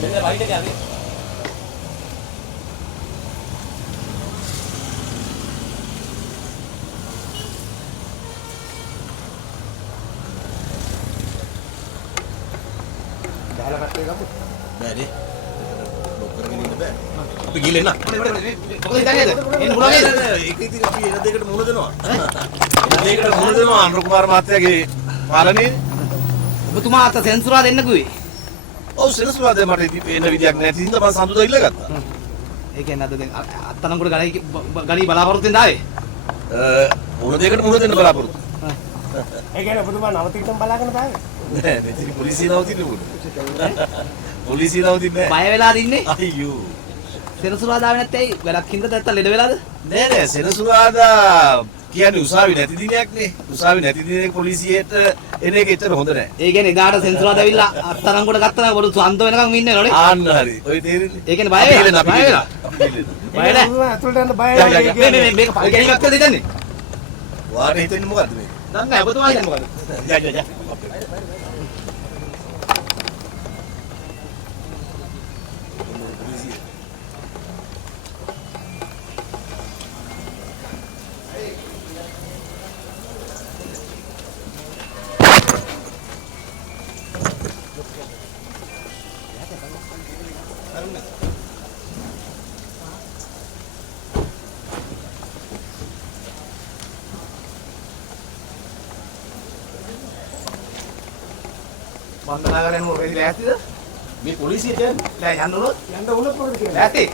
මෙන්න රයිට් එක යන්නේ. බහලා පැත්තේ ගමු. බෑනේ. ලොක් කරගෙන ඉන්න බෑ. අපි ගිහලා එන්න. මොකද හිතන්නේ? එන්න පුළුවන් නේද? ඒක ඉතින් අපි එන දෙයකට මුණ දෙනවා. එන දෙයකට මුණ දෙනවා අනුර කුමාර මහත්තයාගේ පාලනේ. ඔබතුමා අත සෙන්සුරා දෙන්න කිව්වේ. ඔව් සෙනසුරාද මට ඉතින් එන විදියක් නැති හින්දා මම සඳුදා ඉල්ලගත්තා. ඒ කියන්නේ අද දැන් අත්තනම්කොට ගණී බලාපොරොත්තු වෙන දාවේ. මුණ දෙයකට මුණ දෙන්න බලාපොරොත්තු. ඒ කියන්නේ ඔබතුමා නවතින්න බලාගෙන බෑවේ. නෑ මෙතන පොලිසිය නවතින්නේ මොකද? පොලිසිය නවතින්නේ බය වෙලා දින්නේ. අයියෝ. සෙනසුරා දාවේ නැත්te ඇයි? වැඩක් හින්දා නැත්නම් ලෙඩ වෙලාද? නෑ නෑ සෙනසුරාදා කියන්නේ උසාවි නැති දිනයක් නේ. උසාවි නැති දිනේ පොලිසියට එන එක එච්චර හොඳ නෑ. ඒ කියන්නේ එදාට සෙන්සුරා දැවිලා අත්තනම්කොට ගත්තා බොරු සන්ත වෙනකන් ඉන්නේ නෝනේ. ආන්න හරි. ඔය තේරෙන්නේ. ඒ කියන්නේ බය වෙලා. බය වෙලා. බය නැහැ. ඔබතුමා ඇතුළට යන්න බය යා, යා, යා. මේ මේක පල්ගැනීමක් කියලා හිතන්නේ. වාරේ හිතෙන්නේ මොකද්ද මේ? දන්නේ නැහැ ඔබතුමා හිතන්නේ මොකද? යා යා යා. වන්දනා කරගෙන මොකද ලෑස්තිද? මේ පොලිසිය කියන්නේ නෑ යන්න උනොත් යන්න උනත් මොකද කියන්නේ? ලෑස්ති.